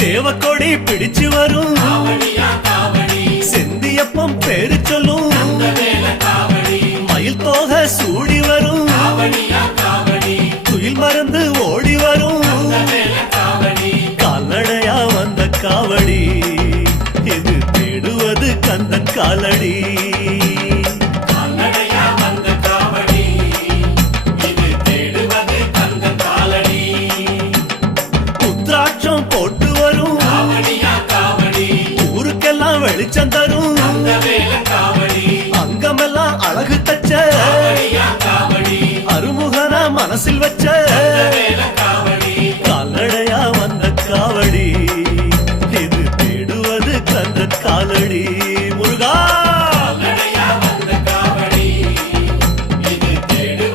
சேவக்கொடி பிடிச்சு வரும். செந்தியப்பம் பேரு சொல்லும். மயில் தோகை சூடி வரும். குயில் மறந்து ஓடி வரும். கால்நடையா வந்த காவடி. இது தேடுவது கந்தன் காலடி. தரும் ஊருக்கெல்லாம் வெளிச்சம் தரும். அங்கமெல்லாம் அழகு தச்ச. அருமுகனா மனசில் வச்ச. கால்நடையா வந்த காவடி. இது தேடுவது கந்த காலடி.